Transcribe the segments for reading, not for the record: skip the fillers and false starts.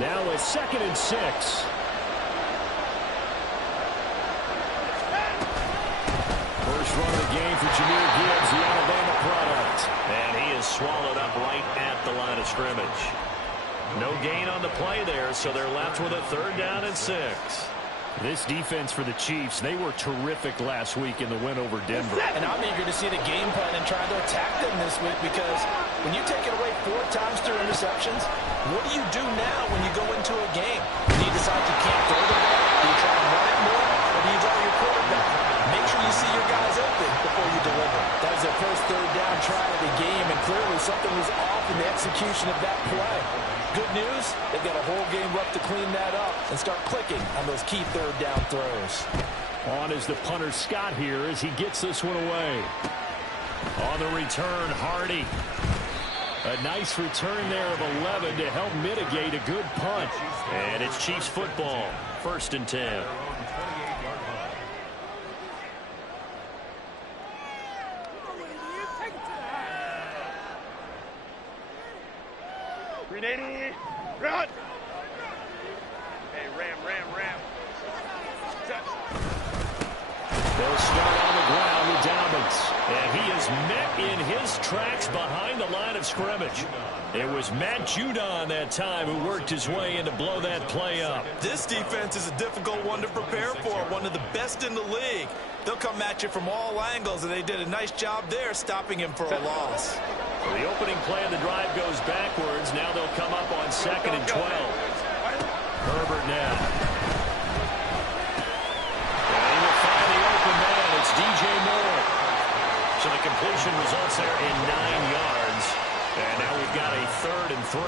Now a 2nd and 6. First run of the game for Jahmyr Gibbs, the Alabama product. And he is swallowed up right at the line of scrimmage. No gain on the play there, so they're left with a 3rd down and 6. This defense for the Chiefs, they were terrific last week in the win over Denver. And I'm eager to see the game plan and try to attack them this week, because when you take it away 4 times through interceptions, what do you do now when you go into a game? Do you decide you can't throw the ball? Do you try and run it more? Or do you draw your quarterback? Make sure you see your guys open before you deliver. That was their first 3rd down try of the game, and clearly something was off in the execution of that play. Good news, they've got a whole game left to clean that up and start clicking on those key 3rd down throws. On is the punter Scott here as he gets this one away. On the return, Hardy. A nice return there of 11 to help mitigate a good punt. And it's Chiefs football, 1st and 10. Run! Hey, ram. They'll start on the ground with Dobbins. And he is met in his tracks behind the line of scrimmage. It was Matt Judon that time who worked his way in to blow that play up. This defense is a difficult one to prepare for, one of the best in the league. They'll come at you from all angles, and they did a nice job there stopping him for a loss. The opening play of the drive goes backwards. Now they'll come up on 2nd and 12. Herbert now. And he will find the open man. It's DJ Moore. So the completion results there in 9 yards. And now we've got a 3rd and 3.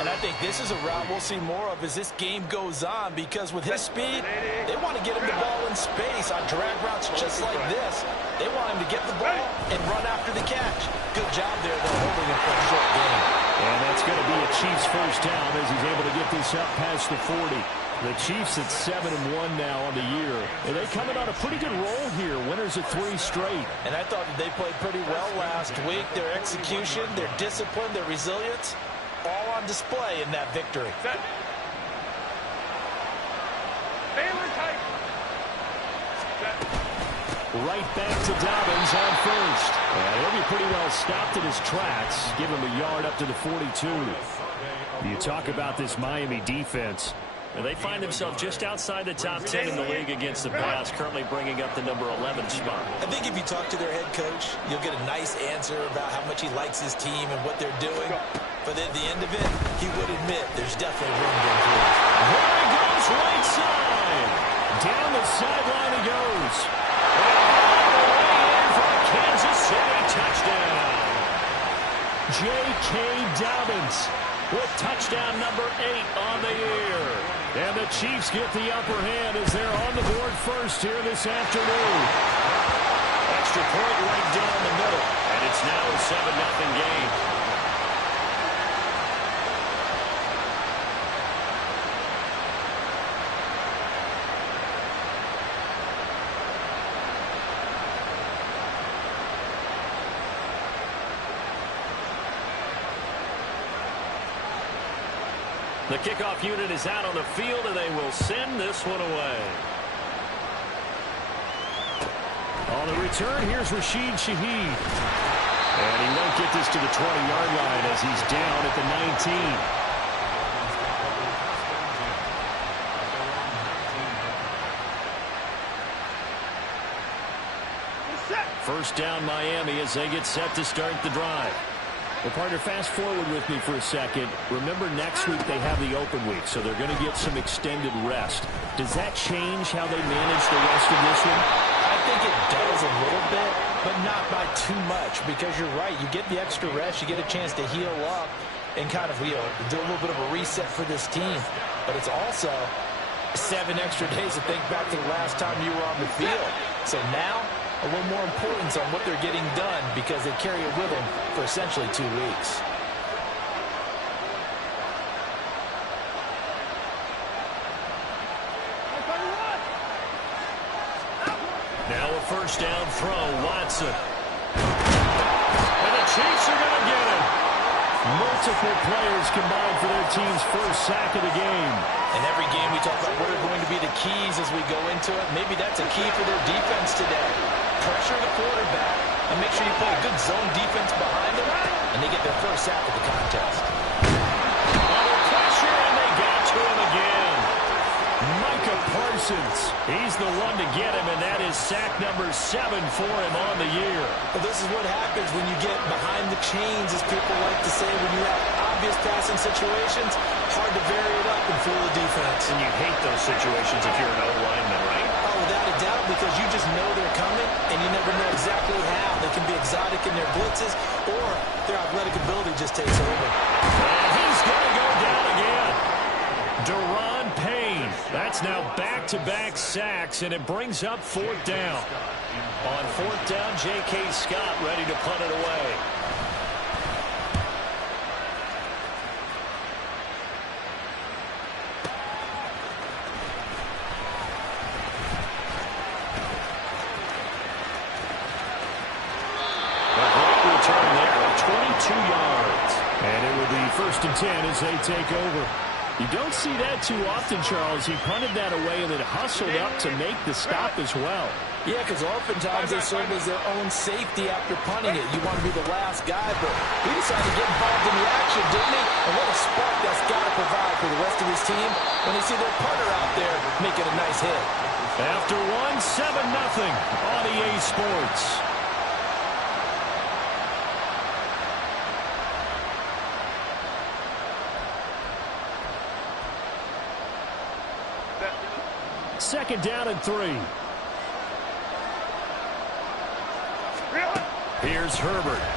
And I think this is a route we'll see more of as this game goes on, because with his speed, they want to get him the ball in space on drag routes just like this. They want him to get the ball and run after the catch. Good job there, though, holding him for a short game. And that's going to be a Chiefs 1st down as he's able to get this up past the 40. The Chiefs at 7-1 now on the year. And they coming on a pretty good roll here. Winners of 3 straight. And I thought that they played pretty well last week. Their execution, their discipline, their resilience, all on display in that victory. Set. Baylor tight. Set. Right back to Dobbins on 1st. And he'll be pretty well stopped in his tracks. Give him a yard up to the 42. You talk about this Miami defense. And they find themselves just outside the top 10 in the league against the pass, currently bringing up the number 11 spot. I think if you talk to their head coach, you'll get a nice answer about how much he likes his team and what they're doing. But at the end of it, he would admit there's definitely room to improve. There he goes, right side. Down the sideline he goes. And all the way in for a Kansas City touchdown. J.K. Dobbins with touchdown number 8 on the year. And the Chiefs get the upper hand as they're on the board first here this afternoon. Extra point right down the middle. And it's now a 7-0 game. The kickoff unit is out on the field, and they will send this one away. On the return, here's Rashid Shaheed. And he won't get this to the 20-yard line as he's down at the 19. First down Miami as they get set to start the drive. Well, partner, fast forward with me for a second. Remember, next week they have the open week, so they're going to get some extended rest. Does that change how they manage the rest of this one? I think it does a little bit, but not by too much, because you're right. You get the extra rest. You get a chance to heal up and kind of do a little bit of a reset for this team. But it's also 7 extra days to think back to the last time you were on the field. So now, a little more importance on what they're getting done, because they carry it with them for essentially 2 weeks. Now a first down throw, Watson. And the Chiefs are going to get it. multiple players combined for their team's first sack of the game. In every game we talk about what are going to be the keys as we go into it. Maybe that's a key for their defense today. Pressure the quarterback and make sure you play a good zone defense behind them, and they get their first sack of the contest. Under pressure, and they got to him again. Micah Parsons, he's the one to get him, and that is sack number 7 for him on the year. Well, this is what happens when you get behind the chains, as people like to say, when you have obvious passing situations. Hard to vary it up and fool the defense. And you hate those situations if you're an O-lineman, right? Oh, without a doubt, because you just know they're coming, and you never know exactly how. They can be exotic in their blitzes, or their athletic ability just takes over. And he's going to go down again. Deron Payne. That's now back-to-back sacks, and it brings up 4th down. On 4th down, J.K. Scott ready to punt it away. A great return there of 22 yards. And it will be 1st and 10 as they take over. You don't see that too often, Charles. He punted that away and then hustled up to make the stop as well. Yeah, because oftentimes they serve as their own safety after punting it. You want to be the last guy, but he decided to get involved in the action, didn't he? And what a spark that's got to provide for the rest of his team when they see their punter out there making a nice hit. After 7-0 on EA Sports. Second down and 3. Here's Herbert. And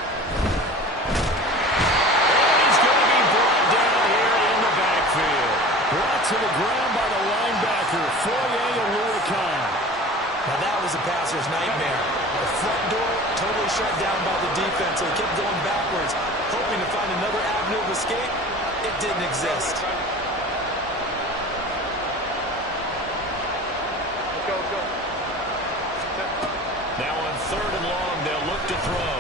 he's going to be brought down here in the backfield. Brought to the ground by the linebacker, Foye Oluokun. Now that was a passer's nightmare. The front door totally shut down by the defense, so he kept going backwards, hoping to find another avenue of escape. It didn't exist. Now on 3rd and long, they'll look to throw.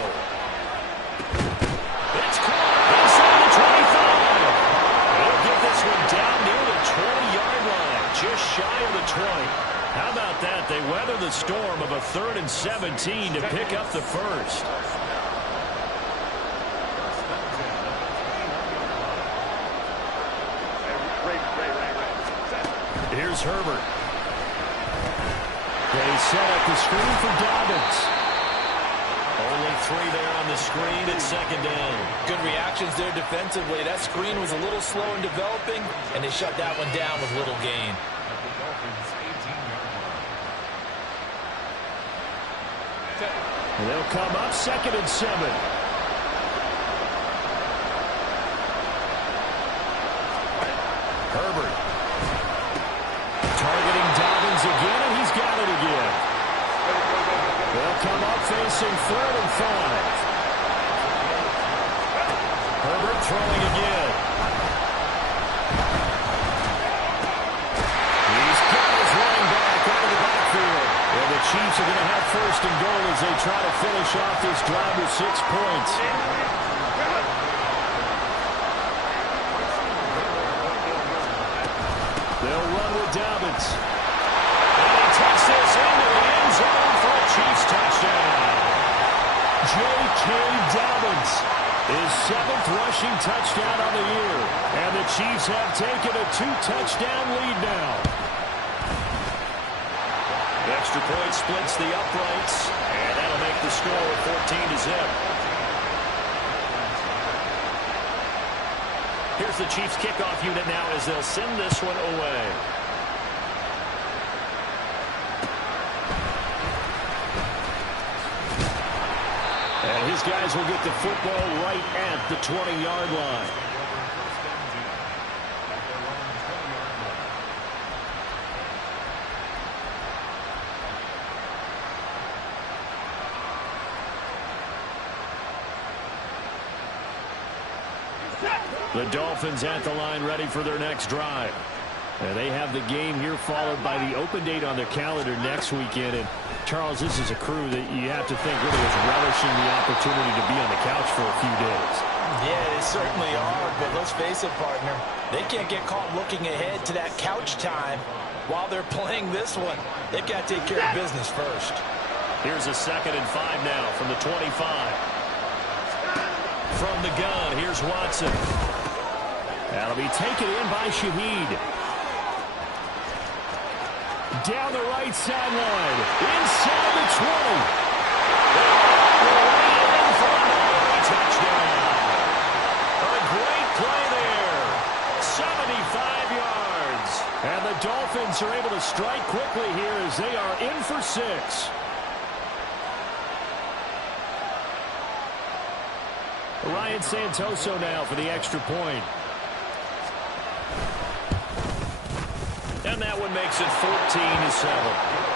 It's caught inside the 25. They'll get this one down near the 20-yard line, just shy of the 20. How about that? They weather the storm of a 3rd and 17 to pick up the first. Here's Herbert. They set up the screen for Dobbins. Only 3 there on the screen at 2nd down. Good reactions there defensively. That screen was a little slow in developing, and they shut that one down with little gain. They'll come up 2nd and 7. Herbert. Targeting Dobbins again, and he's got it again. They'll come up facing 3rd and 5. Herbert throwing again. He's got his running back out of the backfield. And the Chiefs are going to have 1st and goal as they try to finish off this drive with 6 points. They'll run with Dobbins. And he takes this into the end zone for a Chiefs touchdown. J.K. Dobbins, his 7th rushing touchdown on the year. And the Chiefs have taken a 2-touchdown lead now. The extra point splits the uprights, and that'll make the score 14-0. Here's the Chiefs kickoff unit now as they'll send this one away. And his guys will get the football right at the 20-yard line. The Dolphins at the line ready for their next drive. And they have the game here followed by the open date on their calendar next weekend. And Charles, this is a crew that you have to think really is relishing the opportunity to be on the couch for a few days. Yeah, they certainly are, but let's face it, partner. They can't get caught looking ahead to that couch time while they're playing this one. They've got to take care of business first. Here's a 2nd and 5 now from the 25. From the gun, here's Watson. That'll be taken in by Shaheed. Down the right sideline. Inside the 20. Touchdown. A great play there. 75 yards. And the Dolphins are able to strike quickly here as they are in for 6. Ryan Santoso now for the extra point. And that one makes it 14-7.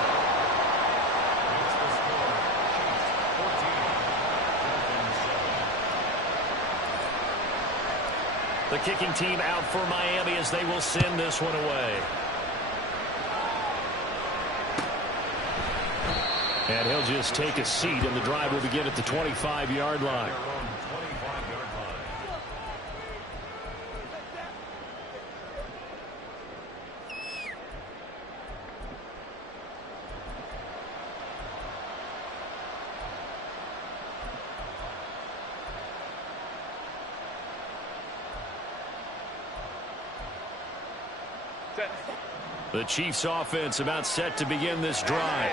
The kicking team out for Miami as they will send this one away. And he'll just take a seat, and the drive will begin at the 25-yard line. The Chiefs offense about set to begin this drive.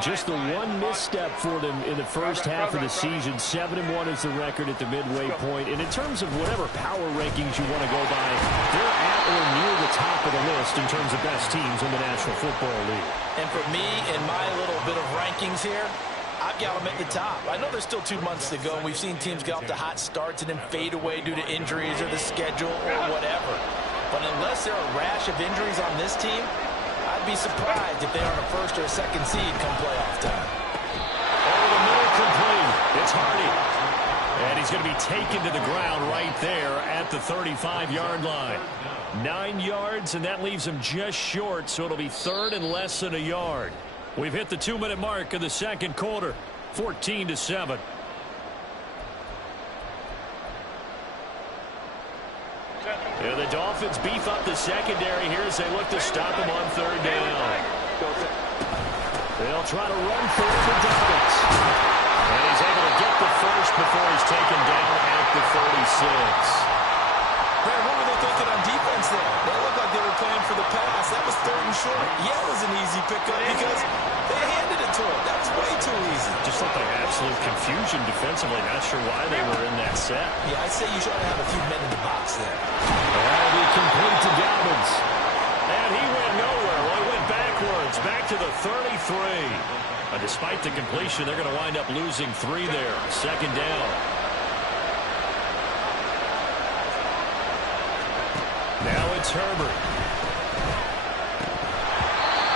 Just the one misstep for them in the first half of the season. 7-1 is the record at the midway point. And in terms of whatever power rankings you want to go by, they're at or near the top of the list in terms of best teams in the National Football League. And for me, in my little bit of rankings here, I've got them at the top. I know there's still 2 months to go, and we've seen teams get off to hot starts and then fade away due to injuries or the schedule or whatever. But unless there are a rash of injuries on this team, I'd be surprised if they aren't a 1st or a 2nd seed come playoff time. Over the middle, complete. It's Hardy. And he's going to be taken to the ground right there at the 35-yard line. 9 yards, and that leaves him just short, so it'll be 3rd and less than a yard. We've hit the 2-minute mark of the 2nd quarter, 14-7. Yeah, the Dolphins beef up the secondary here as they look to stop him on 3rd down. They'll try to run for it for Dobbins. And he's able to get the first before he's taken down at the 36. Man, what were they thinking on defense there? They looked like they were playing for the pass. That was 3rd and short. Yeah, it was an easy pickup because they handed it to him. That was way too easy. Just looked like absolute confusion defensively. Not sure why they were in that set. Yeah, I'd say you should have a few men in the box there. That'll be complete to Dobbins. And he went nowhere. Well, he went backwards, back to the 33. Despite the completion, they're going to wind up losing 3 there. 2nd down. Now it's Herbert.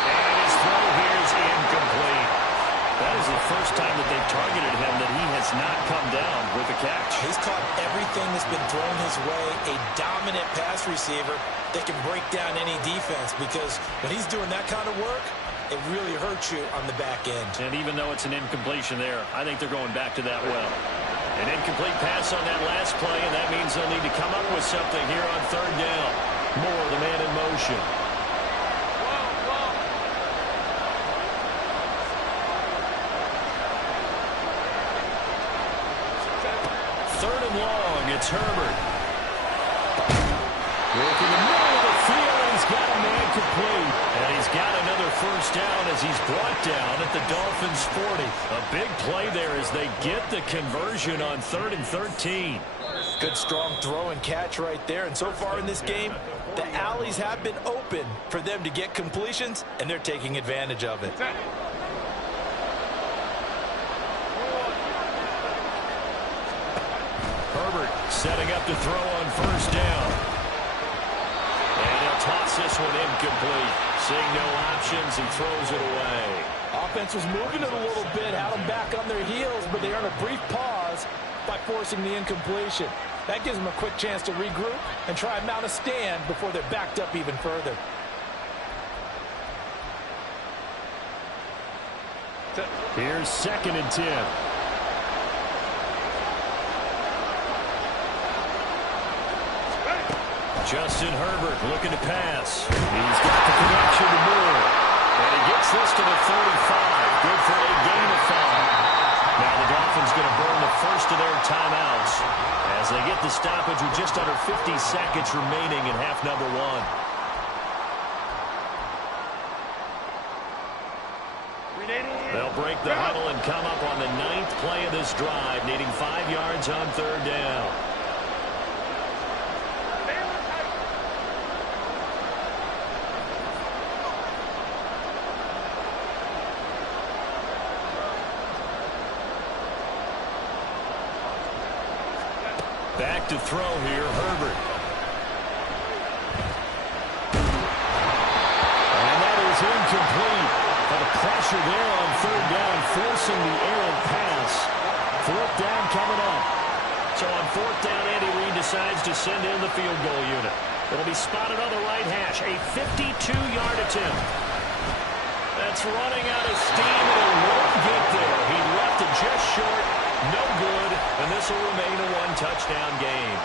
And his throw here is incomplete. That is the first time that they've targeted him that he has not come down with a catch. He's caught everything that's been thrown his way. A dominant pass receiver that can break down any defense, because when he's doing that kind of work, it really hurts you on the back end. And even though it's an incompletion there, I think they're going back to that well. An incomplete pass on that last play, and that means they'll need to come up with something here on 3rd down. More the man in motion. Third and long, it's Herbert. Working the middle of the field, and he's got a man complete. And he's got another first down as he's brought down at the Dolphins' 40. A big play there as they get the conversion on 3rd and 13. Good strong throw and catch right there. And so far in this game, the alleys have been open for them to get completions, and they're taking advantage of it. Herbert setting up to throw on 1st down. And he'll toss this one incomplete. Seeing no options and throws it away. Offense was moving it a little bit, had them back on their heels, but they earn a brief pause by forcing the incompletion. That gives them a quick chance to regroup and try and mount a stand before they're backed up even further. Here's 2nd and 10. Justin Herbert looking to pass. He's got the connection to Moore. And he gets this to the 35. Good for a gain of 5. Now the Dolphins going to burn the first of their timeouts as they get the stoppage with just under 50 seconds remaining in half number 1. They'll break the huddle and come up on the 9th play of this drive, needing 5 yards on 3rd down. Back to throw here, Herbert. And that is incomplete. The pressure there on 3rd down, forcing the errant pass. 4th down coming up. So on 4th down, Andy Reid decides to send in the field goal unit. It'll be spotted on the right hash. A 52-yard attempt. That's running out of steam, and it won't get there. He left it just short. No good, and this will remain a 1-touchdown game.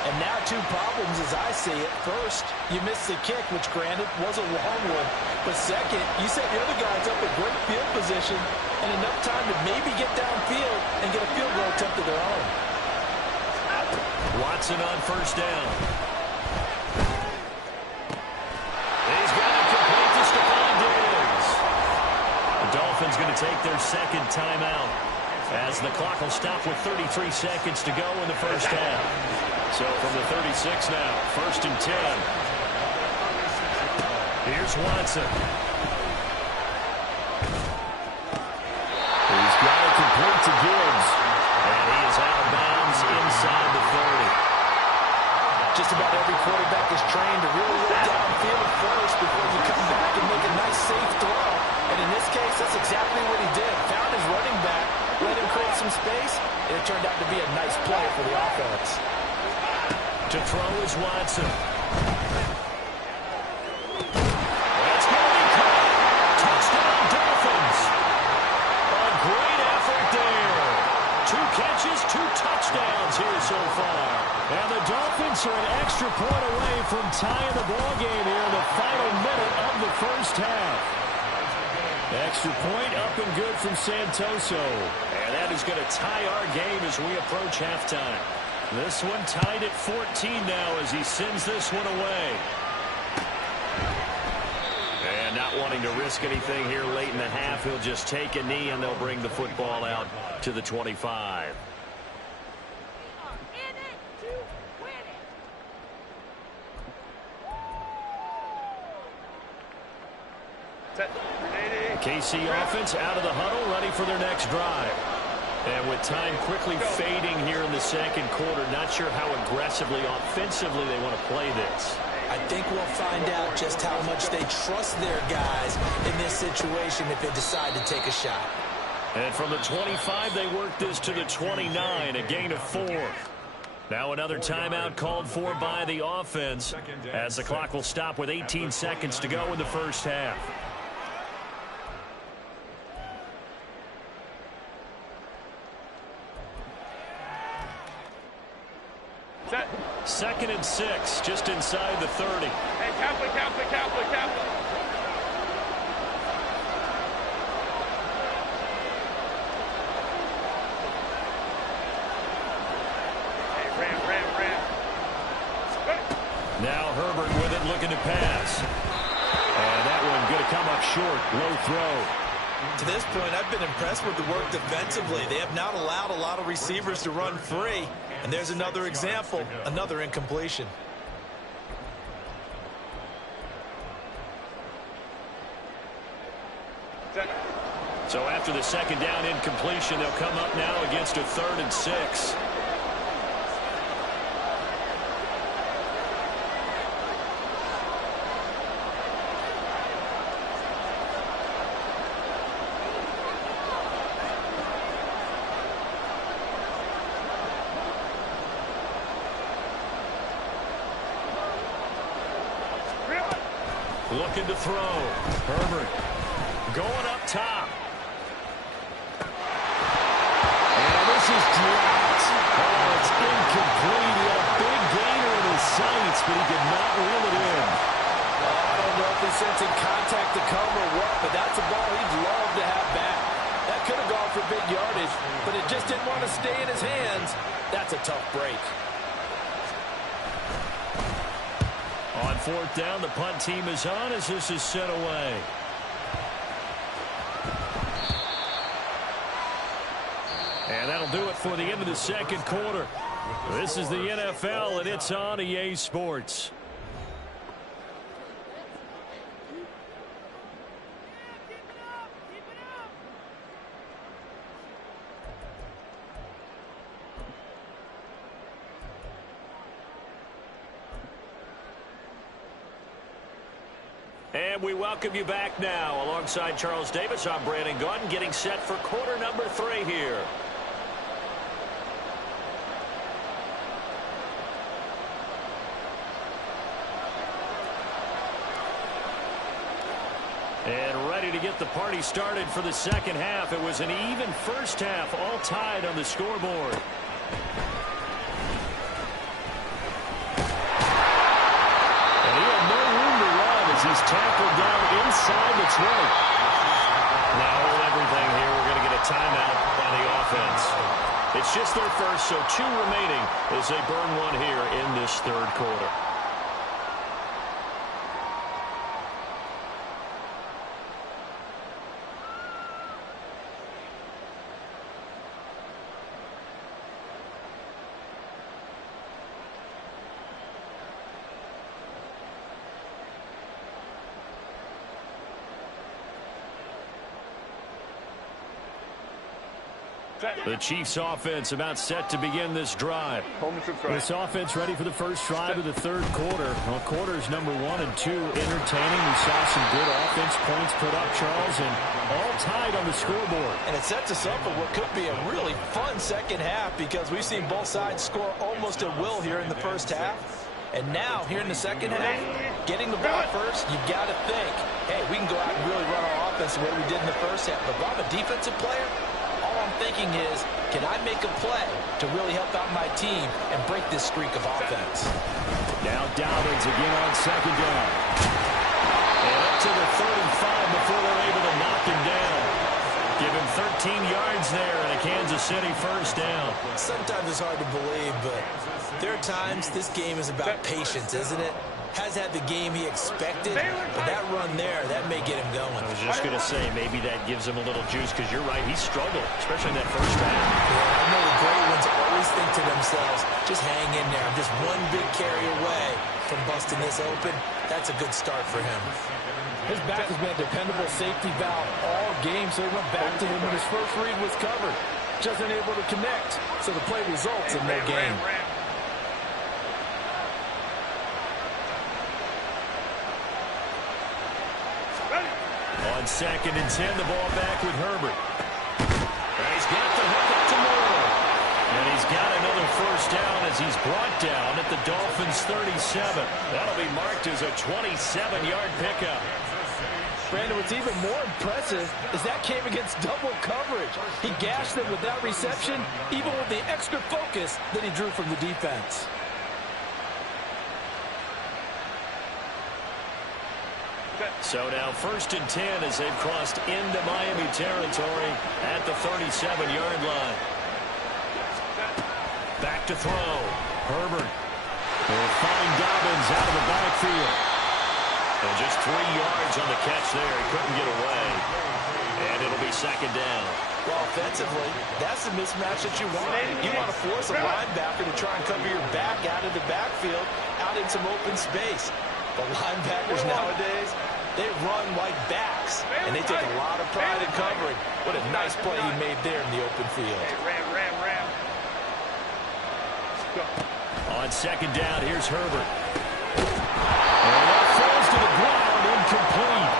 And now 2 problems as I see it. First, you missed the kick, which granted was a long one. But second, you set the other guys up with great field position and enough time to maybe get downfield and get a field goal attempt of their own. Watson on 1st down. He's got it complete to Stephon Diggs. The Dolphins going to take their 2nd timeout as the clock will stop with 33 seconds to go in the first half. So from the 36 now, 1st and 10. Here's Watson. He's got it complete to Gibbs. And he is out of bounds inside the 30. Just about every quarterback is trained to really look downfield first before you come back and make a nice, safe throw. And in this case, that's exactly what he did. Found his running back, let him create some space, and it turned out to be a nice play for the offense. To throw is Watson. That's going to be caught. Touchdown, Dolphins. A great effort there. 2 catches, 2 touchdowns here so far. And the Dolphins are an extra point away from tying the ball game here in the final minute of the first half. Extra point up and good from Santoso. And that is going to tie our game as we approach halftime. This one tied at 14 now as he sends this one away. And not wanting to risk anything here late in the half, he'll just take a knee and they'll bring the football out to the 25. KC offense out of the huddle, ready for their next drive. And with time quickly fading here in the 2nd quarter, not sure how aggressively, offensively they want to play this. I think we'll find out just how much they trust their guys in this situation if they decide to take a shot. And from the 25, they work this to the 29, a gain of 4. Now another timeout called for by the offense as the clock will stop with 18 seconds to go in the first half. Set. 2nd and 6, just inside the 30. Hey, Kaplan. Hey, ram. Now Herbert with it, looking to pass. And that one going to come up short, low throw. To this point, I've been impressed with the work defensively. They have not allowed a lot of receivers to run free. And there's another example, another incompletion. So after the 2nd down incompletion, they'll come up now against a 3rd and 6. Looking to throw. Herbert going up top. And this is dropped. Oh, it's incomplete. He had a big gainer in his sights, but he could sensing contact to come or what, but that's a ball he'd love to have back. That could have gone for big yardage, but it just didn't want to stay in his hands. That's a tough break. On fourth down, the punt team is on as this is sent away. And that'll do it for the end of the second quarter. This is the NFL, and it's on EA Sports. And we welcome you back now. Alongside Charles Davis, I'm Brandon Gaudin, getting set for quarter number 3 here. And ready to get the party started for the second half. It was an even first half, all tied on the scoreboard. And he had no room to run as he's tackled down inside the 20. Now hold everything here. We're going to get a timeout by the offense. It's just their first, so 2 remaining as they burn one here in this third quarter. The Chiefs offense about set to begin this drive. This offense ready for the first drive of the third quarter. Well, quarters number 1 and 2 entertaining. We saw some good offense points put up, Charles, and all tied on the scoreboard. And it sets us up for what could be a really fun second half because we've seen both sides score almost at will here in the first half. And now, here in the second half, getting the ball first, you've got to think, hey, we can go out and really run our offense the way we did in the first half. But if I'm a defensive player, all I'm thinking is, can I make a play to really help out my team and break this streak of offense? Now Dobbins again on second down. And up to the 35 before they're able to knock him down. Give him 13 yards there and a Kansas City first down. Sometimes it's hard to believe, but there are times this game is about patience, isn't it? Has had the game he expected, but that run there, that may get him going. I was just going to say, maybe that gives him a little juice, because you're right, he struggled, especially in that first half. Yeah, I know the great ones always think to themselves, just hang in there. I'm just one big carry away from busting this open. That's a good start for him. His back has been a dependable safety valve all game, so he went back to him when his first read was covered. Just unable to connect, so the play results in their game. On second and 10, the ball back with Herbert. And he's got the hook up to Moore. And he's got another first down as he's brought down at the Dolphins' 37. That'll be marked as a 27-yard pickup. Brandon, what's even more impressive is that came against double coverage. He gashed them with that reception, even with the extra focus that he drew from the defense. So now first and 10 as they've crossed into Miami territory at the 37-yard line. Back to throw. Herbert will find Dobbins out of the backfield. And just 3 yards on the catch there. He couldn't get away. And it'll be second down. Well, offensively, that's the mismatch that you want. You want to force a linebacker to try and cover your back out of the backfield, out in some open space. The linebackers nowadays, they run like backs, and they take a lot of pride in covering. What a nice play he made there in the open field. Ram. On second down, here's Herbert. And that falls to the ground, incomplete.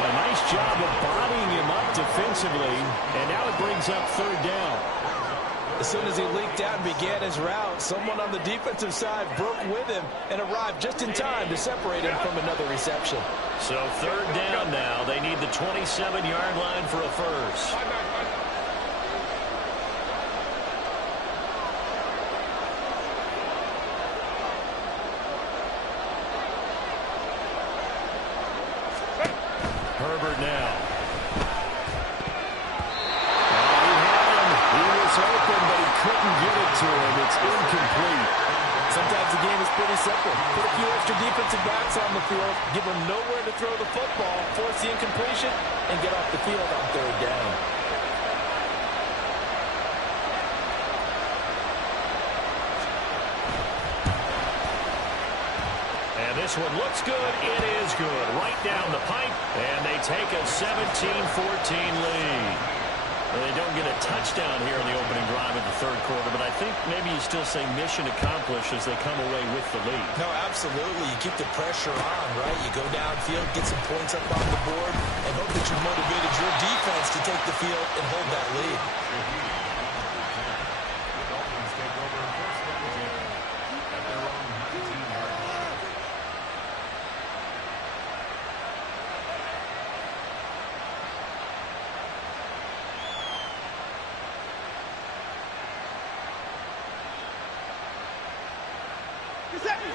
A nice job of bodying him up defensively, and now it brings up third down. As soon as he leaked out and began his route, someone on the defensive side broke with him and arrived just in time to separate him from another reception. So third down now. They need the 27-yard line for a first. Herbert now. He had him. He was open, but he couldn't get it to him. It's incomplete. Sometimes the game is pretty simple. Put a few extra defensive backs on the field, give them nowhere to throw the football, force the incompletion, and get off the field on third down. And this one looks good. It is good. Right down the pipe, and they take a 17-14 lead. Well, they don't get a touchdown here in the opening drive of the third quarter, but I think maybe you still say mission accomplished as they come away with the lead. No, absolutely. You keep the pressure on, right? You go downfield, get some points up on the board, and hope that you motivated your defense to take the field and hold that lead.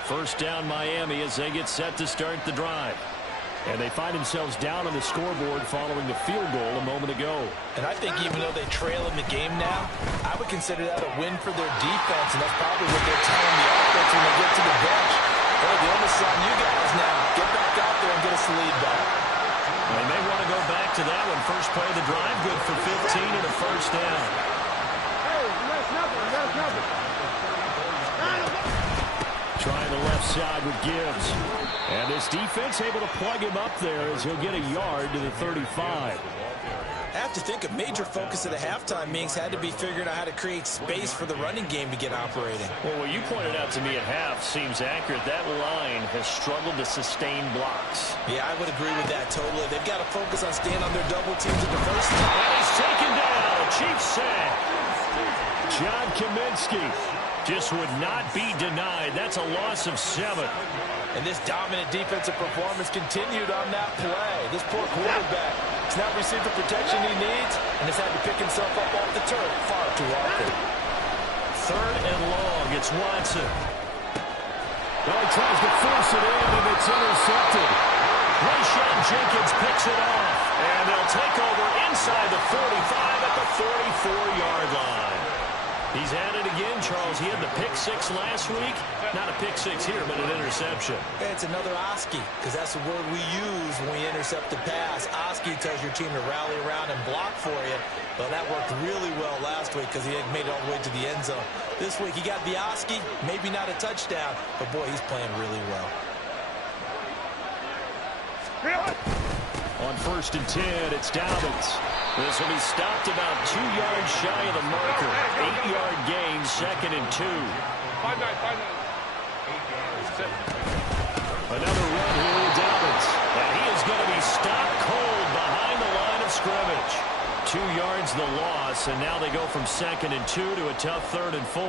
First down Miami as they get set to start the drive. And they find themselves down on the scoreboard following the field goal a moment ago. And I think even though they trail in the game now, I would consider that a win for their defense, and that's probably what they're telling the offense when they get to the bench. Hey, the onus is on you guys now. Get back out there and get us the lead back. They may want to go back to that one. First play of the drive, good for 15 and a first down. Hey, that's nothing. That's nothing. Trying the left side with Gibbs. And this defense able to plug him up there as he'll get a yard to the 35. I have to think a major focus of the halftime meetings had to be figuring out how to create space for the running game to get operating. Well, what you pointed out to me at half seems accurate. That line has struggled to sustain blocks. Yeah, I would agree with that totally. They've got to focus on staying on their double teams at the first time. And he's taken down. A Chiefs sack. John Kaminsky just would not be denied. That's a loss of 7. And this dominant defensive performance continued on that play. This poor quarterback has not received the protection he needs and has had to pick himself up off the turf far too often. Third and long. It's Watson. Well, he tries to force it in, and it's intercepted. Rashawn Jenkins picks it off, and they'll take over inside the 45 at the 44-yard line. He's at it again, Charles. He had the pick 6 last week. Not a pick 6 here, but an interception. Hey, it's another Oski, because that's the word we use when we intercept the pass. Oski tells your team to rally around and block for you. Well, that worked really well last week because he had made it all the way to the end zone. This week he got the Oski, maybe not a touchdown, but boy, he's playing really well. On first and 10, it's Dobbins. This will be stopped about 2 yards shy of the marker. 8-yard gain, 2nd and 2. 5-9, 5-9. Another run here with Dobbins. And he is going to be stopped cold behind the line of scrimmage. 2 yards the loss, and now they go from 2nd and 2 to a tough 3rd and 4.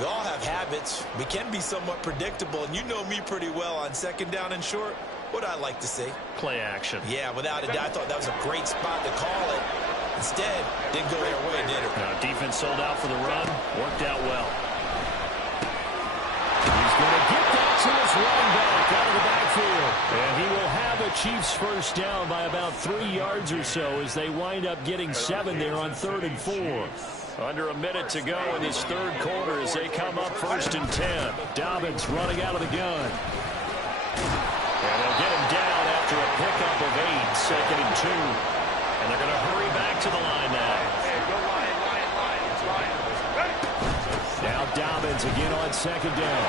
We all have habits. We can be somewhat predictable, and you know me pretty well on 2nd down and short. What I like to see? Play action. Yeah, without a doubt. I thought that was a great spot to call it. Instead, didn't go their way, did it? No, defense sold out for the run. Worked out well. He's going to get that to his running back out of the backfield. And he will have a Chiefs first down by about 3 yards or so as they wind up getting 7 there on 3rd and 4. Under a minute to go in this third quarter as they come up 1st and 10. Dobbins running out of the gun. And they'll get him down after a pickup of 8, 2nd and 2. And they're going to hurry back to the line now. Hey, go line, line, line. It's line. Ready? Now Dobbins again on 2nd down.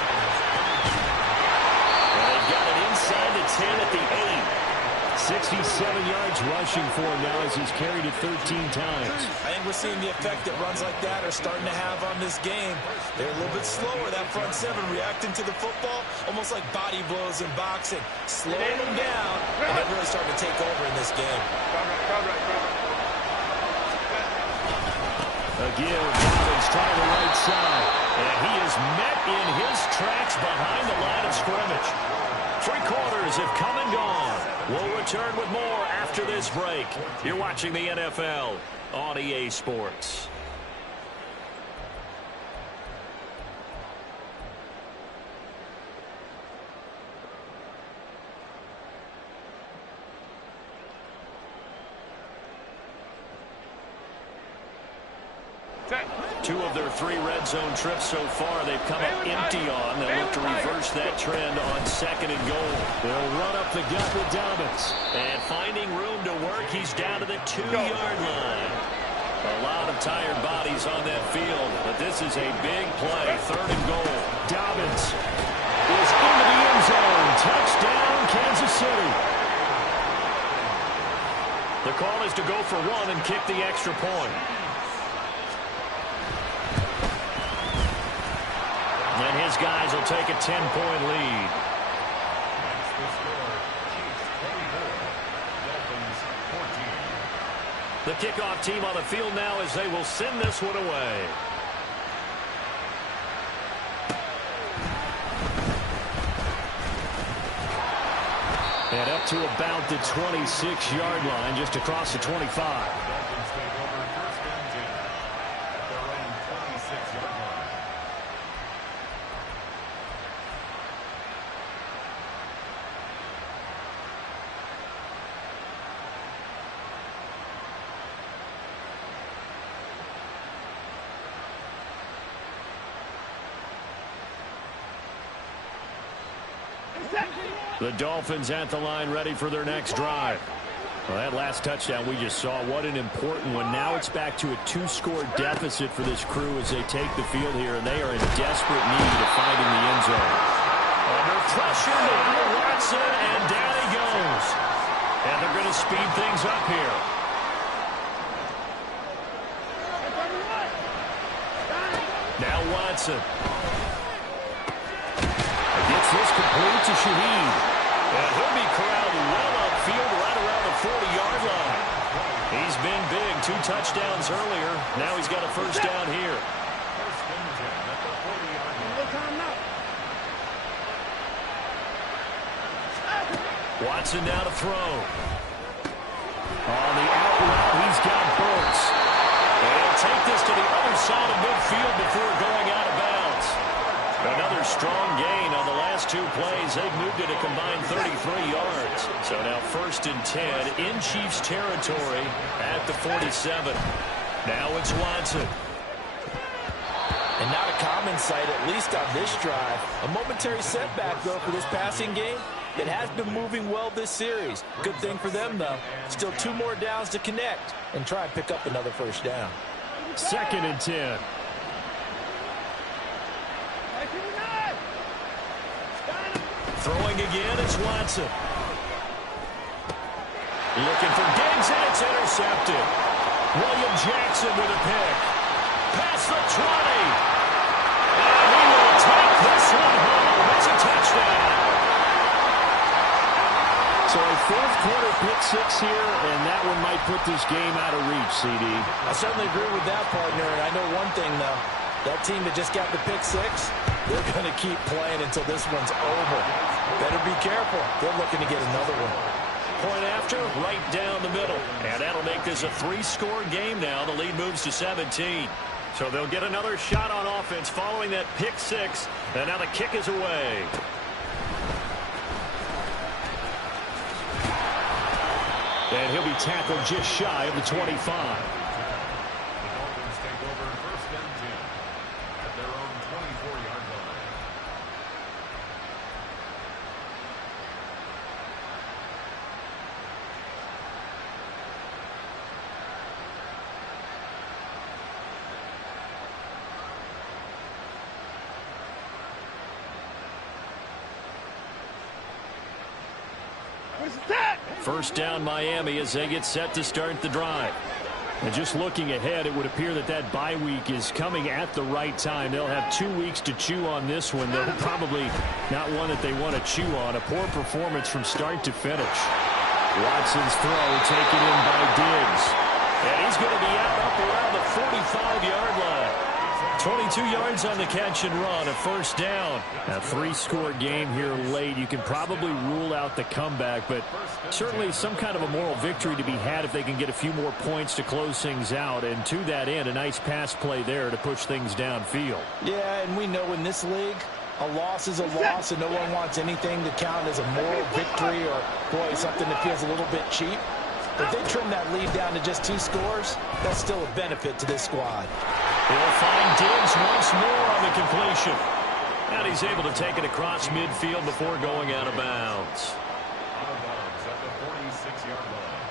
And they've got it inside the 10 at the 8. 67 yards rushing for him now as he's carried it 13 times. I think we're seeing the effect that runs like that are starting to have on this game. They're a little bit slower, that front 7, reacting to the football, almost like body blows in boxing. Slowing them down, and they're really starting to take over in this game. Again, Dobbins trying the right side. And he is met in his tracks behind the line of scrimmage. 3 quarters have come and gone. We'll return with more after this break. You're watching the NFL on EA Sports. 2 of their 3 red zone trips so far, they've come up empty on. They'll look to reverse that trend on 2nd and goal. They'll run up the gut with Dobbins. And finding room to work, he's down to the 2-yard line. A lot of tired bodies on that field, but this is a big play. 3rd and goal. Dobbins is into the end zone. Touchdown, Kansas City. The call is to go for 1 and kick the extra point. And his guys will take a 10-point lead. The kickoff team on the field now as they will send this one away. And up to about the 26-yard line, just across the 25. The Dolphins at the line, ready for their next drive. Well, that last touchdown we just saw, what an important one. Now it's back to a 2-score deficit for this crew as they take the field here, and they are in desperate need of finding the end zone. Under pressure now, Watson, and down he goes. And they're going to speed things up here. Now Watson. Gets this complete to Shaheed. And he'll be corralled well upfield right around the 40-yard line. He's been big. 2 touchdowns earlier. Now he's got a first down here. Watson now to throw. On the out route, he's got Burks. And he'll take this to the other side of midfield before going out of bounds. Another strong gain on the last 2 plays. They've moved it a combined 33 yards. So now 1st and 10 in Chiefs territory at the 47. Now it's Watson. And not a common sight, at least on this drive. A momentary setback, though, for this passing game. It has been moving well this series. Good thing for them, though. Still 2 more downs to connect and try and pick up another first down. 2nd and 10. Throwing again, it's Watson. Looking for Diggs, and it's intercepted. William Jackson with a pick. Past the 20. And he will take this one home. It's a touchdown. So a 4th-quarter pick-6 here, and that one might put this game out of reach, CD. I certainly agree with that, partner. And I know one thing, though. That team that just got the pick-6, they're going to keep playing until this one's over. Better be careful. They're looking to get another one. Point after, right down the middle. And that'll make this a 3-score game now. The lead moves to 17. So they'll get another shot on offense following that pick-6. And now the kick is away. And he'll be tackled just shy of the 25. First down Miami as they get set to start the drive. And just looking ahead, it would appear that that bye week is coming at the right time. They'll have 2 weeks to chew on this one. They'll probably not one that they want to chew on. A poor performance from start to finish. Watson's throw taken in by Diggs. And he's going to be out up around the 45-yard line. 22 yards on the catch and run, a first down. A 3-score game here late. You can probably rule out the comeback, but certainly some kind of a moral victory to be had if they can get a few more points to close things out. And to that end, a nice pass play there to push things downfield. Yeah, and we know in this league, a loss is a loss, and no one wants anything to count as a moral victory or, boy, something that feels a little bit cheap. If they trim that lead down to just 2 scores, that's still a benefit to this squad. He'll find Diggs once more on the completion. And he's able to take it across midfield before going out of bounds. Out of bounds at the 46-yard line.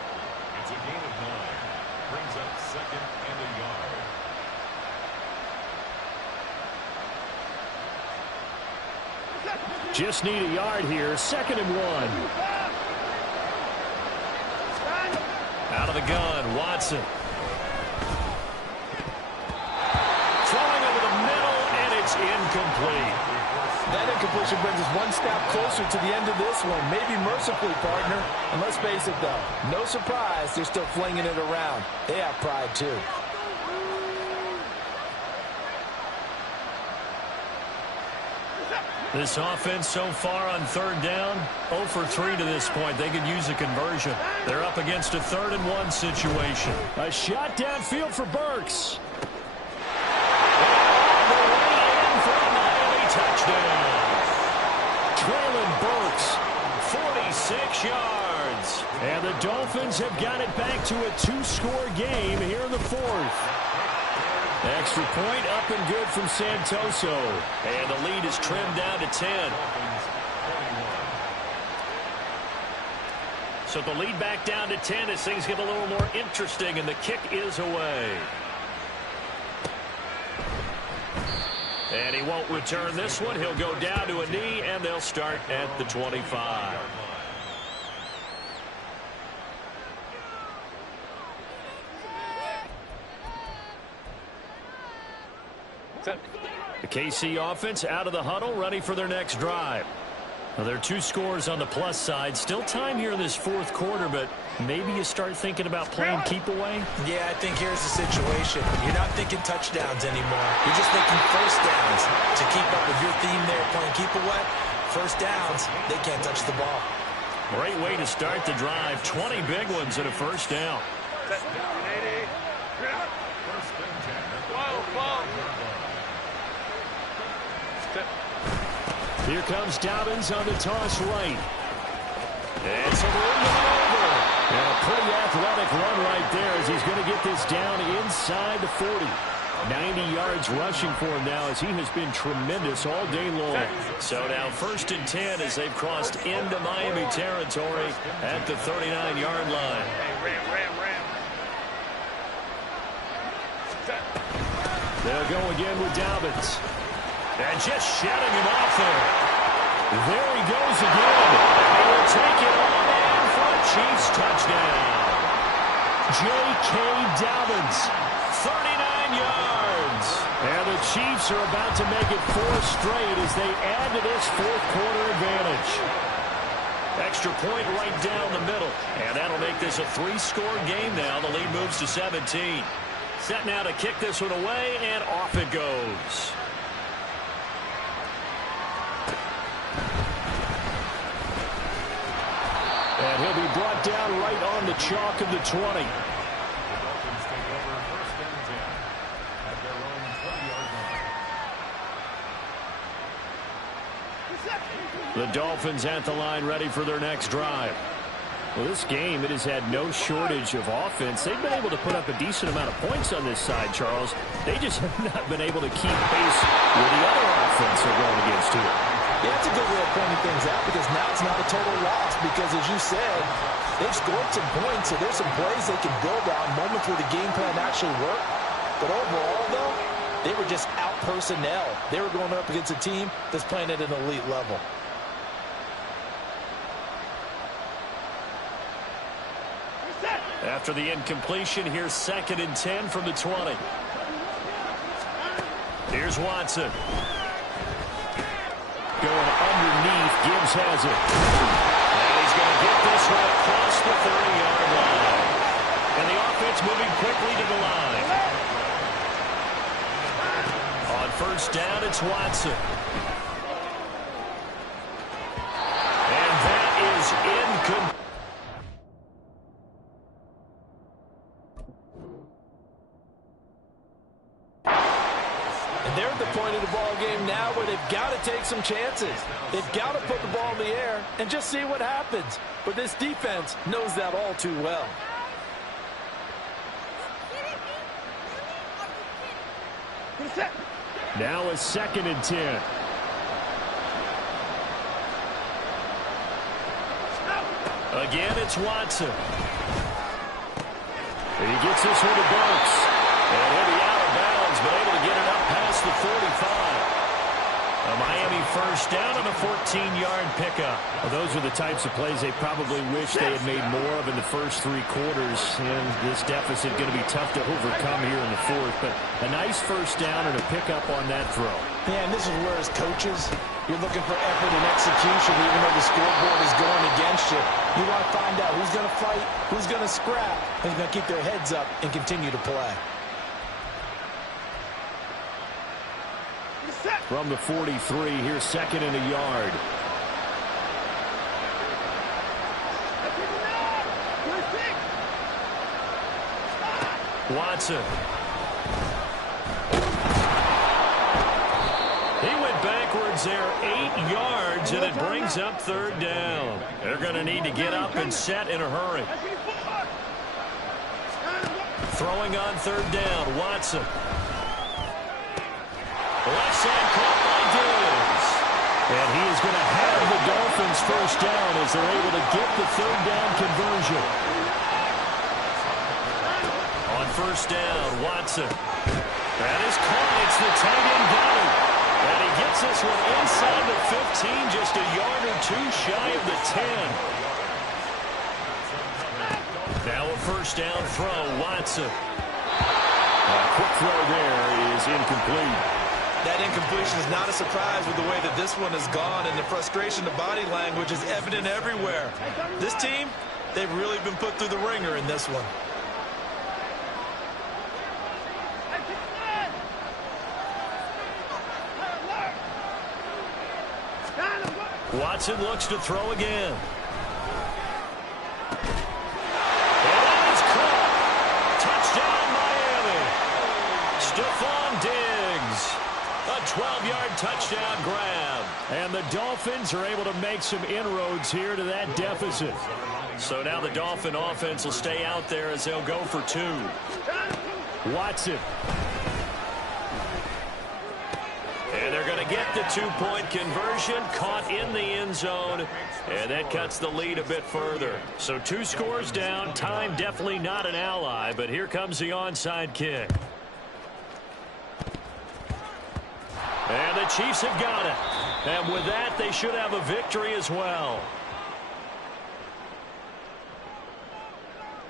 It's a gain of 9. Brings up 2nd and a yard. Just need a yard here. 2nd and 1. Out of the gun, Watson. Throwing over the middle, and it's incomplete. That incompletion brings us one step closer to the end of this one. Maybe mercifully, partner. And let's face it, though, no surprise, they're still flinging it around. They have pride, too. This offense so far on 3rd down, 0 for 3 to this point. They could use a conversion. They're up against a 3rd and 1 situation. A shot downfield for Burks. All the way in for a Miami touchdown. Traylon Burks, 46 yards. And the Dolphins have got it back to a 2-score game here in the 4th. Extra point up and good from Santoso. And the lead is trimmed down to 10. So the lead back down to 10 as things get a little more interesting, and the kick is away. And he won't return this one. He'll go down to a knee, and they'll start at the 25. The KC offense out of the huddle, ready for their next drive. Well, there are 2 scores on the plus side. Still time here in this 4th quarter, but maybe you start thinking about playing keep away? Yeah, I think here's the situation. You're not thinking touchdowns anymore. You're just thinking first downs. To keep up with your theme there, playing keep away, first downs, they can't touch the ball. Great way to start the drive. 20 big ones and a first down. Here comes Dobbins on the toss right. And so we're into the over. And a pretty athletic run right there as he's going to get this down inside the 40. 90 yards rushing for him now as he has been tremendous all day long. So now 1st and 10 as they've crossed into Miami territory at the 39-yard line. They'll go again with Dobbins. And just shutting him off there. There he goes again. He will take it on in for a Chiefs touchdown. J.K. Dobbins, 39 yards. And the Chiefs are about to make it 4 straight as they add to this 4th quarter advantage. Extra point right down the middle. And that'll make this a 3-score game now. The lead moves to 17. Set now to kick this one away, and off it goes. And he'll be brought down right on the chalk of the 20. The Dolphins take over 1st and 10 at their own 20-yard line. The Dolphins at the line ready for their next drive. Well, this game, it has had no shortage of offense. They've been able to put up a decent amount of points on this side, Charles. They just have not been able to keep pace with the other offense they're going against here. Yeah, that's a good way of pointing things out because now it's not a total loss because, as you said, they've scored some points, so there's some plays they can build on, moments where the game plan actually worked. But overall, though, they were just out personnel. They were going up against a team that's playing at an elite level. After the incompletion, here's 2nd and 10 from the 20. Here's Watson. Going underneath, Gibbs has it. And he's going to get this one across the 30-yard line. And the offense moving quickly to the line. On 1st down, it's Watson. And that is incomplete. They're at the point of the ball game now where they've got to take some chances. They've got to put the ball in the air and just see what happens. But this defense knows that all too well. Now a 2nd and 10. Again, it's Watson. And he gets this one to Burks. And he'll be out of bounds, but able to get it up past the 45. A Miami first down and a 14-yard pickup. Well, those are the types of plays they probably wish they had made more of in the first 3 quarters. And this deficit going to be tough to overcome here in the 4th. But a nice first down and a pickup on that throw. Yeah, and this is where, as coaches, you're looking for effort and execution, even though the scoreboard is going against you. You want to find out who's going to fight, who's going to scrap, who's going to keep their heads up and continue to play. From the 43, here's 2nd and a yard. Watson. He went backwards there 8 yards, and it brings up 3rd down. They're going to need to get up and set in a hurry. Throwing on 3rd down, Watson. Left side caught by Diggs. And he is going to have the Dolphins first down as they're able to get the 3rd down conversion. On 1st down, Watson. That is caught. It's the tight end got it. And he gets this one inside the 15, just a yard or 2 shy of the 10. Now a 1st down throw, Watson. A quick throw there is incomplete. That incompletion is not a surprise with the way that this one has gone, and the frustration, the body language is evident everywhere. This team, they've really been put through the ringer in this one. Watson looks to throw again. And that is caught. Touchdown, Miami. Stephon Diggs. A 12-yard touchdown grab. And the Dolphins are able to make some inroads here to that deficit. So now the Dolphin offense will stay out there as they'll go for 2. Watson. And they're going to get the 2-point conversion, caught in the end zone, and that cuts the lead a bit further. So 2 scores down, time definitely not an ally, but here comes the onside kick. And the Chiefs have got it. And with that, they should have a victory as well.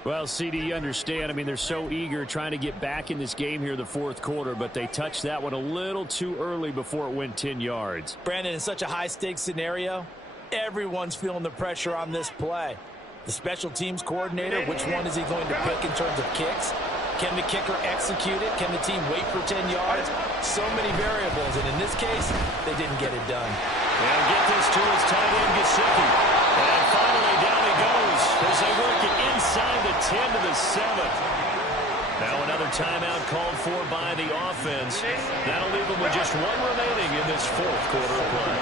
Well, CD, you understand. I mean, they're so eager trying to get back in this game here in the 4th quarter, but they touched that one a little too early before it went 10 yards. Brandon, in such a high-stakes scenario, everyone's feeling the pressure on this play. The special teams coordinator, which one is he going to pick in terms of kicks? Can the kicker execute it? Can the team wait for 10 yards? So many variables, and in this case, they didn't get it done. And get this to his tight end, Gesicki. And finally down he goes as they work it inside the 10 to the 7. Now another timeout called for by the offense. That'll leave them with just 1 remaining in this 4th quarter of play.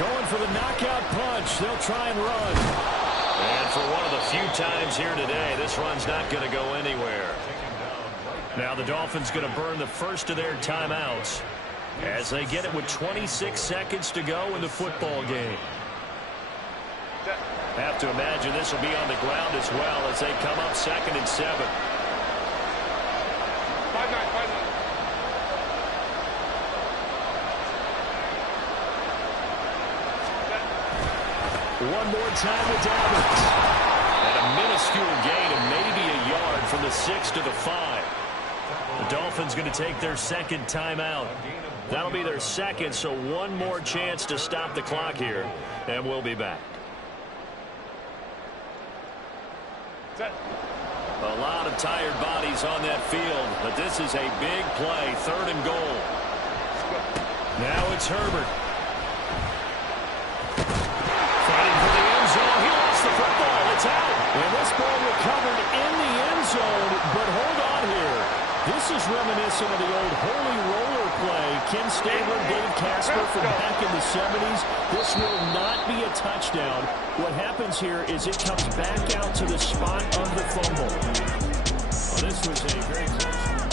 Going for the knockout punch. They'll try and run. And for one of the few times here today, this run's not going to go anywhere. Now the Dolphins going to burn the first of their timeouts as they get it with 26 seconds to go in the football game. Have to imagine this will be on the ground as well as they come up 2nd and 7. 5-9. One more time with Dabbert. And a minuscule gain of maybe a yard from the 6 to the 5. The Dolphins going to take their 2nd timeout. That'll be their 2nd, so 1 more chance to stop the clock here. And we'll be back. A lot of tired bodies on that field, but this is a big play, 3rd and goal. Now it's Herbert. Fighting for the end zone. He lost the football. It's out. And this ball recovered in the end zone, but hold on here. This is reminiscent of the old holy roller play Ken Stabler, Dave Casper from back in the 70s. This will not be a touchdown. What happens here is it comes back out to the spot of the fumble. Well, this was a very close one.